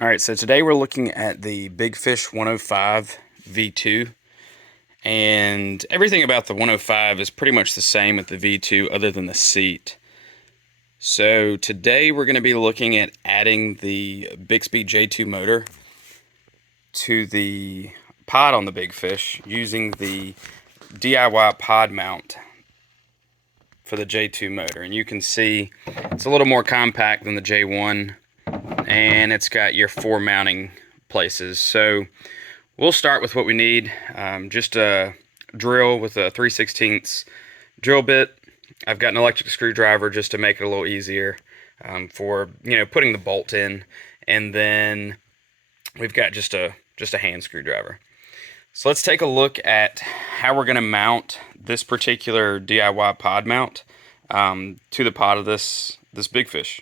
Alright, so today we're looking at the Big Fish 105 V2, and everything about the 105 is pretty much the same with the V2 other than the seat. So today we're going to be looking at adding the Bixpy J2 motor to the pod on the Big Fish using the DIY pod mount for the J2 motor. And you can see it's a little more compact than the J1, and it's got your 4 mounting places. So we'll start with what we need. Just a drill with a 3/16 drill bit. I've got an electric screwdriver just to make it a little easier for putting the bolt in, and then we've got just a hand screwdriver. So let's take a look at how we're going to mount this particular DIY pod mount to the pod of this Big Fish.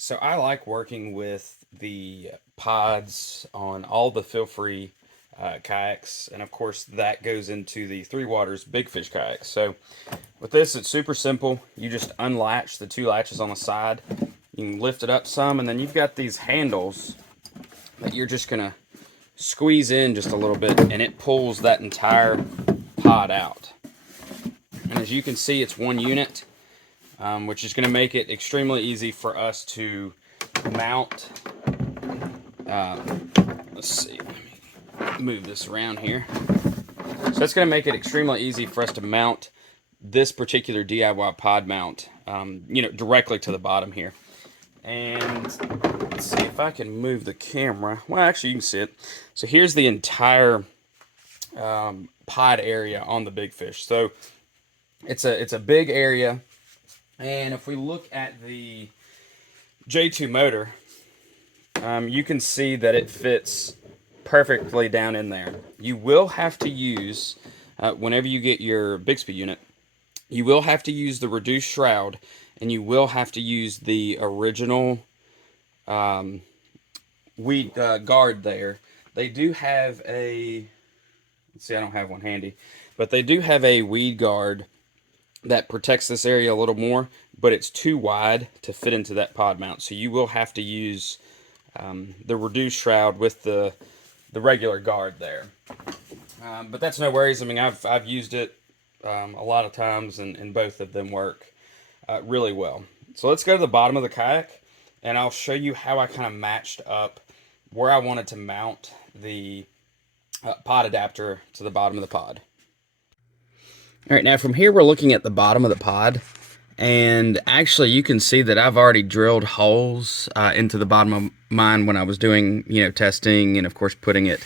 So I like working with the pods on all the feel-free kayaks, and of course that goes into the 3Waters Big Fish kayaks. So with this, it's super simple. You just unlatch the 2 latches on the side. You can lift it up some, and then you've got these handles that you're just gonna squeeze in just a little bit, and it pulls that entire pod out. And as you can see, it's 1 unit, which is going to make it extremely easy for us to mount. Let's see, let me move this around here. So that's going to make it extremely easy for us to mount this particular DIY pod mount, directly to the bottom here. And let's see if I can move the camera. Well, actually, you can see it. So here's the entire pod area on the Big Fish. So it's a big area. And if we look at the J2 motor, you can see that it fits perfectly down in there. You will have to use, whenever you get your Bixpy unit, you will have to use the reduced shroud, and you will have to use the original weed guard there. They do have a, let's see, I don't have one handy, but they do have a weed guard that protects this area a little more, but it's too wide to fit into that pod mount. So you will have to use the reduced shroud with the regular guard there. But that's no worries. I mean, I've used it a lot of times, and both of them work really well. So let's go to the bottom of the kayak, and I'll show you how I kind of matched up where I wanted to mount the pod adapter to the bottom of the pod. All right, now from here we're looking at the bottom of the pod, and actually you can see that I've already drilled holes into the bottom of mine when I was doing testing, and of course putting it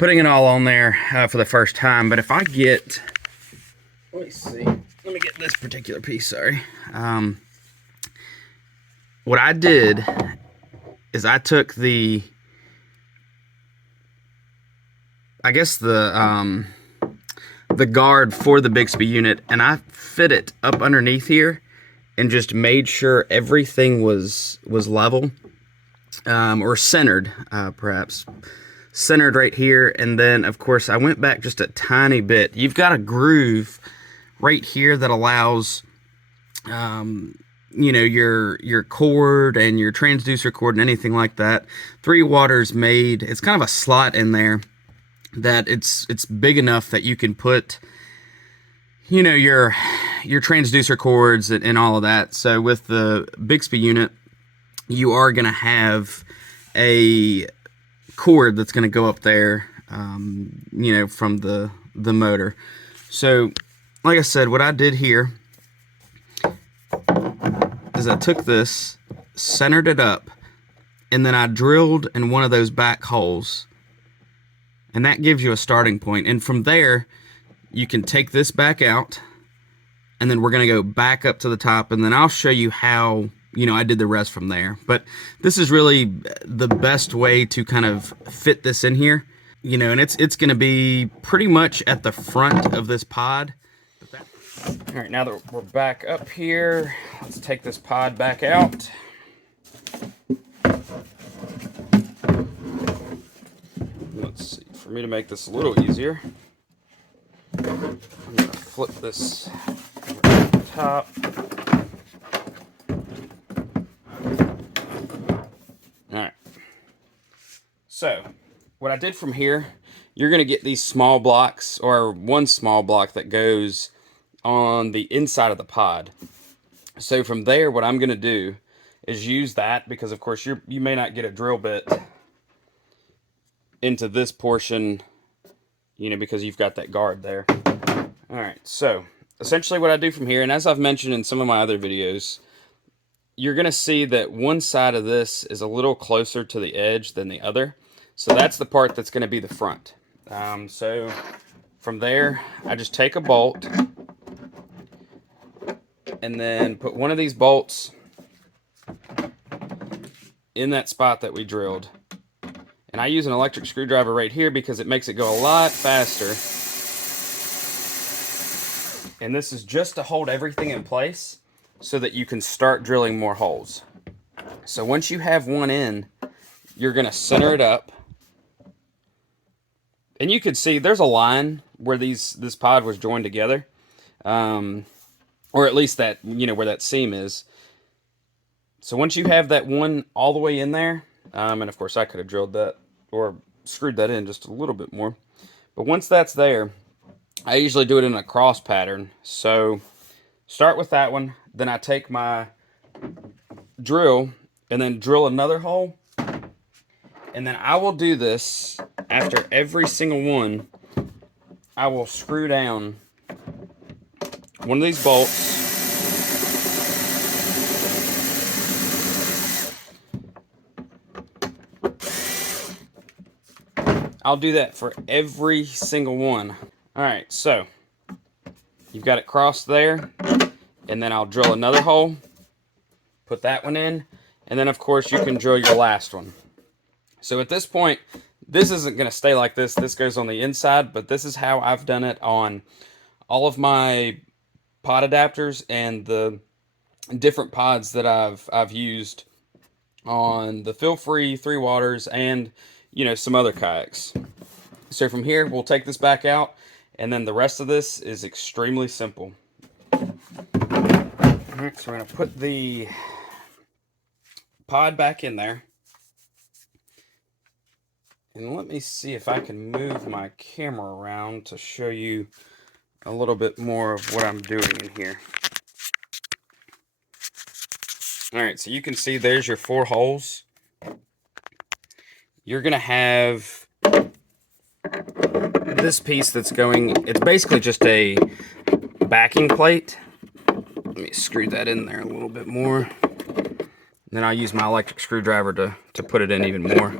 all on there for the first time. But if I get, let me get this particular piece, sorry. What I did is I took the guard for the Bixpy unit, and I fit it up underneath here and just made sure everything was level, or centered, perhaps centered right here. And then of course I went back just a tiny bit. You've got a groove right here that allows your cord and your transducer cord and anything like that. 3Waters made, it's kind of a slot in there that it's big enough that you can put your transducer cords and all of that. So with the Bixpy unit, you are going to have a cord that's going to go up there from the motor. So like I said, what I did here is I took this, centered it up, and then I drilled in one of those back holes. And that gives you a starting point. And from there, you can take this back out, and then we're going to go back up to the top, and then I'll show you how, I did the rest from there. But this is really the best way to kind of fit this in here, and it's going to be pretty much at the front of this pod. All right, now that we're back up here, let's take this pod back out. Let's see, for me to make this a little easier, I'm going to flip this over to the top. All So what I did from here, you're going to get these small blocks, or one small block that goes on the inside of the pod. So from there, what I'm going to do is use that, because of course you may not get a drill bit into this portion, because you've got that guard there. All right, so essentially what I do from here, and as I've mentioned in some of my other videos, you're going to see that one side of this is a little closer to the edge than the other. So that's the part that's going to be the front. So from there, I just take a bolt and then put one of these bolts in that spot that we drilled. And I use an electric screwdriver right here because it makes it go a lot faster. And this is just to hold everything in place so that you can start drilling more holes. So once you have one in, you're going to center it up. And you can see there's a line where this pod was joined together. Or at least that, where that seam is. So once you have that one all the way in there, and of course I could have drilled that or screwed that in just a little bit more. But once that's there, I usually do it in a cross pattern. So start with that one. Then I take my drill and then drill another hole. And then I will do this after every single one. I will screw down one of these bolts. I'll do that for every single one. All right, so you've got it crossed there, and then I'll drill another hole, put that one in, and then of course you can drill your last one. So at this point, this isn't going to stay like this. This goes on the inside, but this is how I've done it on all of my pod adapters and the different pods that I've used on the Feel Free, 3Waters, and some other kayaks. So from here, we'll take this back out, and then the rest of this is extremely simple. All right, so we're going to put the pod back in there. And let me see if I can move my camera around to show you a little bit more of what I'm doing in here. All right, so you can see there's your 4 holes. You're going to have this piece that's going, it's basically just a backing plate. Let me screw that in there a little bit more. Then I'll use my electric screwdriver to put it in even more.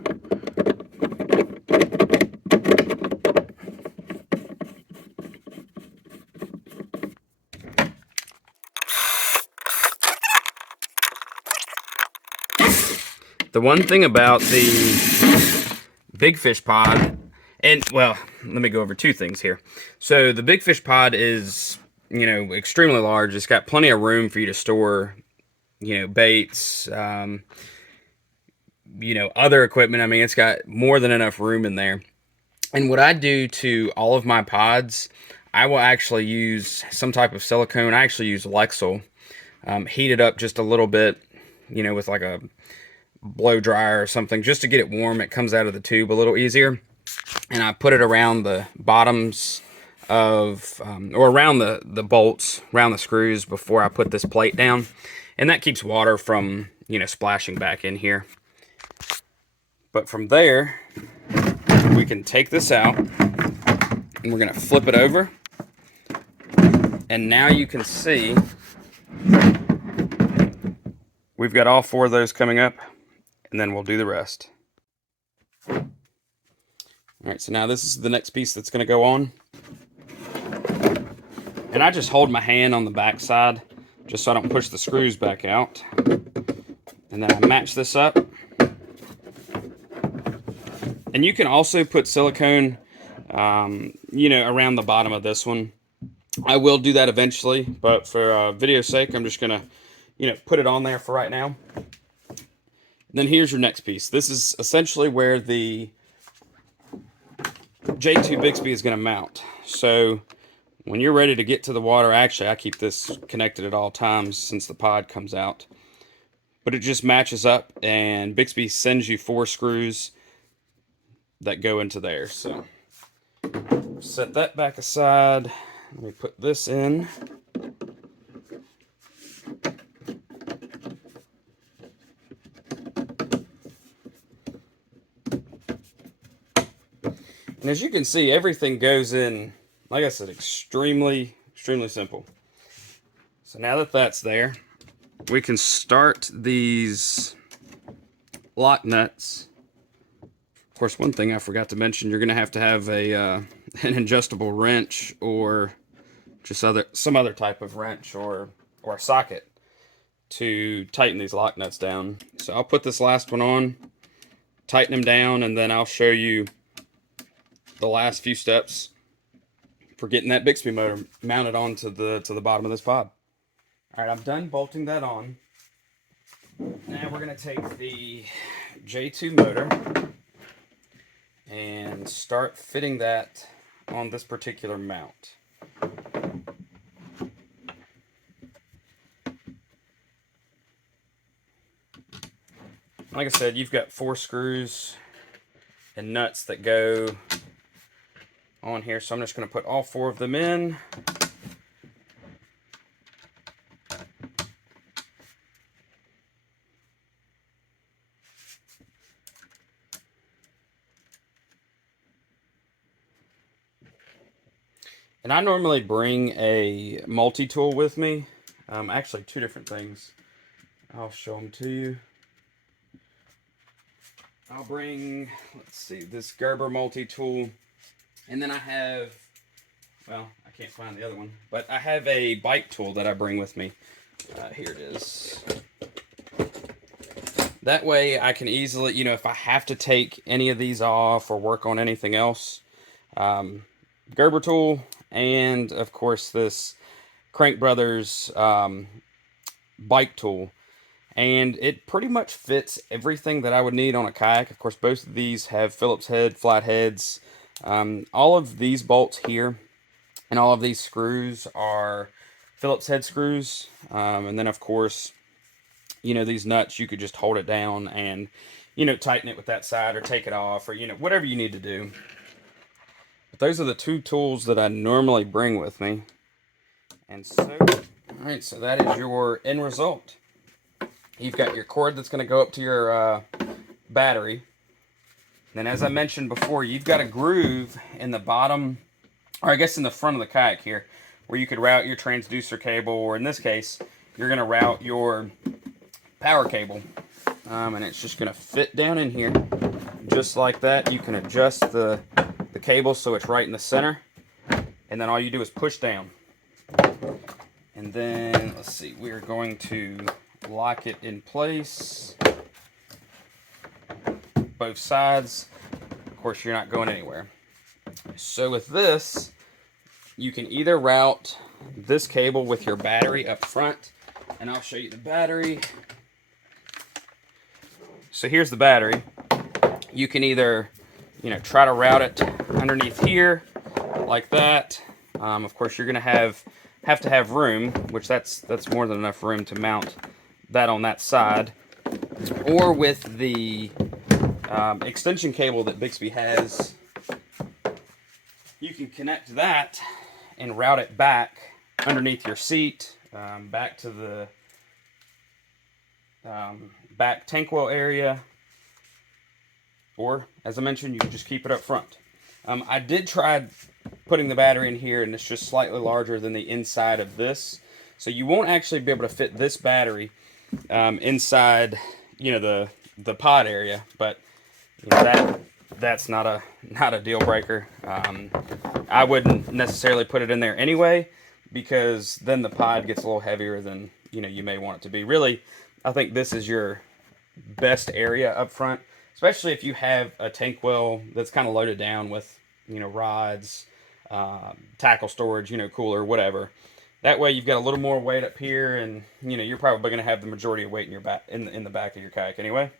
The one thing about the Big Fish pod, and well, let me go over 2 things here. So the Big Fish pod is, extremely large. It's got plenty of room for you to store, baits, other equipment. I mean, it's got more than enough room in there. And what I do to all of my pods, I will actually use some type of silicone. I actually use Lexol. Heat it up just a little bit, with like a blow dryer or something, just to get it warm. It comes out of the tube a little easier. And I put it around the bottoms of, or around the bolts, around the screws before I put this plate down. And that keeps water from, splashing back in here. But from there, we can take this out and we're going to flip it over. And now you can see we've got all 4 of those coming up, and then we'll do the rest. All right, so now this is the next piece that's going to go on. And I just hold my hand on the back side just so I don't push the screws back out. And then I match this up. And you can also put silicone, around the bottom of this one. I will do that eventually, but for video's sake, I'm just going to, put it on there for right now. And then here's your next piece. This is essentially where the J2 Bixpy is going to mount. So when you're ready to get to the water, actually I keep this connected at all times since the pod comes out. But it just matches up, and Bixpy sends you 4 screws that go into there. So set that back aside. Let me put this in. And as you can see, everything goes in, like I said, extremely simple. So now that that's there, we can start these lock nuts. Of course, one thing I forgot to mention, you're going to have a an adjustable wrench or just some other type of wrench or a socket to tighten these lock nuts down. So I'll put this last one on, tighten them down, and then I'll show you the last few steps for getting that Bixpy motor mounted onto the bottom of this pod. All right, I'm done bolting that on. Now we're going to take the J2 motor and start fitting that on this particular mount. Like I said, you've got 4 screws and nuts that go on here, so I'm just going to put all 4 of them in. And I normally bring a multi-tool with me. Actually, 2 different things. I'll show them to you. I'll bring, let's see, this Gerber multi-tool. And then I have, well, I can't find the other one, but I have a bike tool that I bring with me. Here it is. That way I can easily, you know, if I have to take any of these off or work on anything else, Gerber tool, and of course this Crank Brothers bike tool, and it pretty much fits everything that I would need on a kayak. Of course, both of these have Phillips head flat heads. All of these bolts here and all of these screws are Phillips head screws, and then of course, you know, these nuts, you could just hold it down and, you know, tighten it with that side or take it off, or, you know, whatever you need to do. But those are the 2 tools that I normally bring with me. And so, all right, so that is your end result. You've got your cord that's going to go up to your battery. Then, as I mentioned before, you've got a groove in the bottom, or I guess in the front of the kayak here, where you could route your transducer cable, or in this case, you're going to route your power cable. And it's just going to fit down in here, just like that. You can adjust the cable so it's right in the center, and then all you do is push down. And then, let's see, we're going to lock it in place, both sides. Of course, you're not going anywhere. So with this, you can either route this cable with your battery up front, and I'll show you the battery. So here's the battery. You can either, you know, try to route it underneath here like that. Of course, you're going to have to have room, which that's more than enough room to mount that on that side, or with the extension cable that Bixpy has, you can connect that and route it back underneath your seat, back to the back tank well area, or as I mentioned, you can just keep it up front. I did try putting the battery in here, and it's just slightly larger than the inside of this, so you won't actually be able to fit this battery inside, you know, the pod area. But you know, that's not a deal breaker. I wouldn't necessarily put it in there anyway, because then the pod gets a little heavier than, you know, you may want it to be. Really, I think this is your best area up front, especially if you have a tank well that's kind of loaded down with, you know, rods, tackle storage, you know, cooler, whatever. That way you've got a little more weight up here, and, you know, you're probably going to have the majority of weight in your back, in the back of your kayak anyway.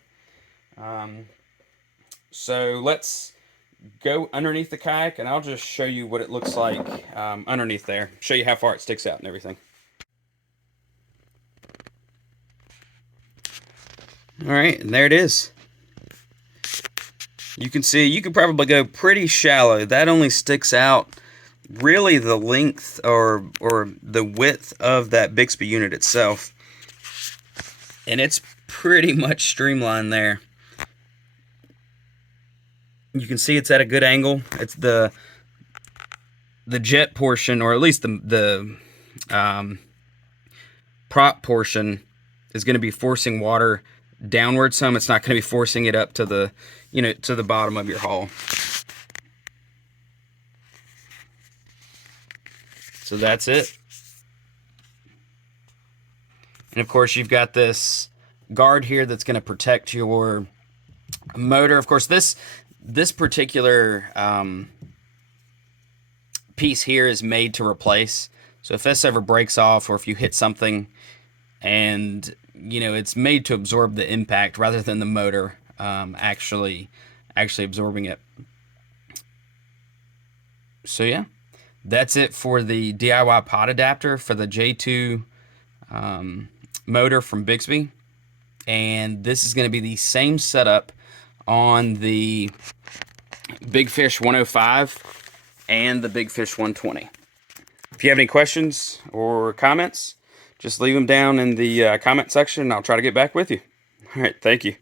So let's go underneath the kayak, and I'll just show you what it looks like underneath there. Show you how far it sticks out and everything. All right, and there it is. You can see you could probably go pretty shallow. That only sticks out really the length or the width of that Bixpy unit itself. And it's pretty much streamlined there. You can see it's at a good angle. It's the jet portion, or at least the prop portion, is going to be forcing water downward some. It's not going to be forcing it up to the, to the bottom of your hull. So that's it. And of course, you've got this guard here that's going to protect your motor. Of course, this particular piece here is made to replace. So if this ever breaks off, or if you hit something, and it's made to absorb the impact rather than the motor actually absorbing it. So yeah, that's it for the DIY pod adapter for the J2 motor from Bixby. And this is going to be the same setup on the Big Fish 105 and the Big Fish 120. If you have any questions or comments, just leave them down in the comment section and I'll try to get back with you. All right, thank you.